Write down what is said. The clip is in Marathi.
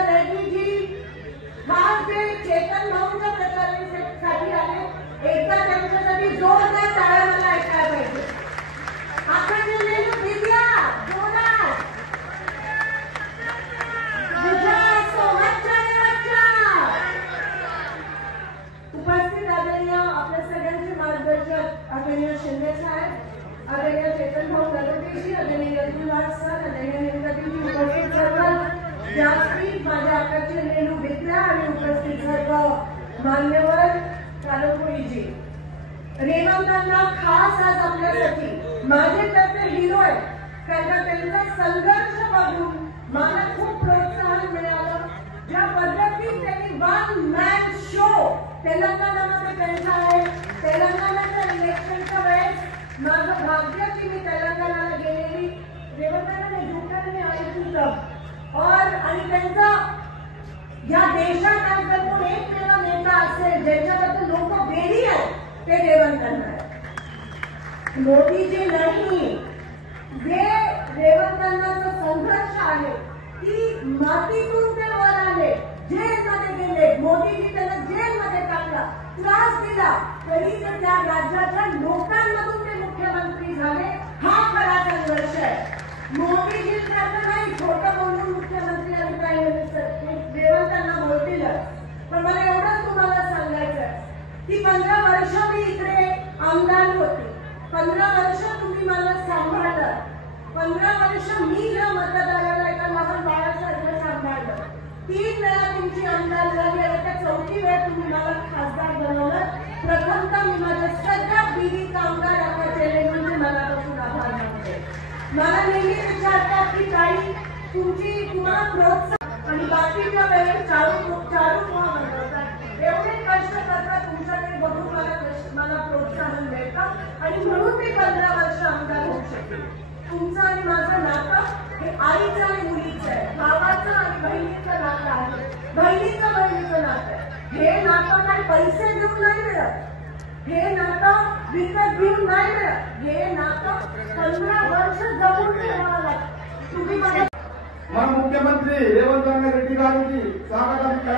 रेड्डी जी खास जे चेतन भाऊंच्या प्रचारासाठी आले, एकदा त्यांच्यासाठी जोरदार टाळ्या मला ऐकायला पाहिजे. आपण नेहरू दिव्या जोरदार उपस्थित आदरणीय आपल्या सगळ्यांचे मार्गदर्शक आदरणीय शिंदे साहेब, आदरणीय चेतन भाऊ गलटेजी, आदरणीय यदुलाल सर, आदरणीय नेमकाजी उपस्थित सर्व व्यासपीठ, माझ्या आकाशचे नेहरू मित्र आणि उपस्थित सर्व मान्यवर कालपुरीजी, रेवंतांना खास आज आपल्यासाठी माझे तर ते हिरो आहे. त्यांचा संघर्ष बघून मला खूप प्रोत्साहन मिळालं. ज्या पद्धतीत त्यांनी वन मॅन शो तेलंगणामध्ये त्यांचा आहे. तेलंगणाच्या इलेक्शनच्या वेळेस माझं भाग्य की मी तेलंगणाला गेलेली, रेवंतांना झुकरने ऐकून और आणि त्यांचा या देशात आज जर कोण एकमेव नेता असेल ज्यांच्याबद्दल लोक वेडी आहेत ते रेवंतांना आहे. मोदीजी नाही, जे रेवंतांचा संघर्ष आहे की मातीतून ते वर आले, जेलमध्ये गेले, मोदीजी त्यांना जेलमध्ये टाकला, त्रास दिला, तरी त्या राज्याच्या लोकांमधून ते मुख्यमंत्री झाले. हा खरा संघर्ष आहे. मोदीजी त्यांना नाही छोटं बोलून मुख्यमंत्री आणि प्राईम मिनिस्टर रेवंतांना बोलतीलच. पण मला एवढंच तुम्हाला सांगायचं की 15 वर्ष मी इकडे आमदार होते, 15 वर्ष तुम्ही मला सांभाळलं, 15 वर्ष मी ज्या मतदाराला एका लहान बाळासारखं सांभाळलं, 3 वेळा तुमची आमदार झाली आणि त्या 4थी वेळ तुम्ही मला खासदार बनवलं. प्रथमतः मी माझ्या सगळ्या बीडी कामगार आता चॅलेंजमध्ये मनापासून आभार मानते. मला नेहमी विचारतात की ताई तुम्हाला प्रोत्साहन आणि बाकीच्या वेळेस चालू म्हणतात, एवढे कष्ट करतात तुमच्याकडे बघून मला प्रोत्साहन मिळतं आणि म्हणून ते 15 वर्ष आमदार होऊ शकते. तुमचं आणि माझं नातं हे आईचं आणि मुलीचं आहे, भावाचं आणि बहिणीचं नातं आहे, बहिणीचं बहिणीचं नातं आहे. हे नातं काही पैसे देऊन नाही मिळत, हे नातं विकत घेऊन नाही मिळत, हे नातं 15 वर्ष जगून ठेवावं लागतं. तुम्ही मुख्यमंत्री रेवंत रेड्डी गारी स्वागत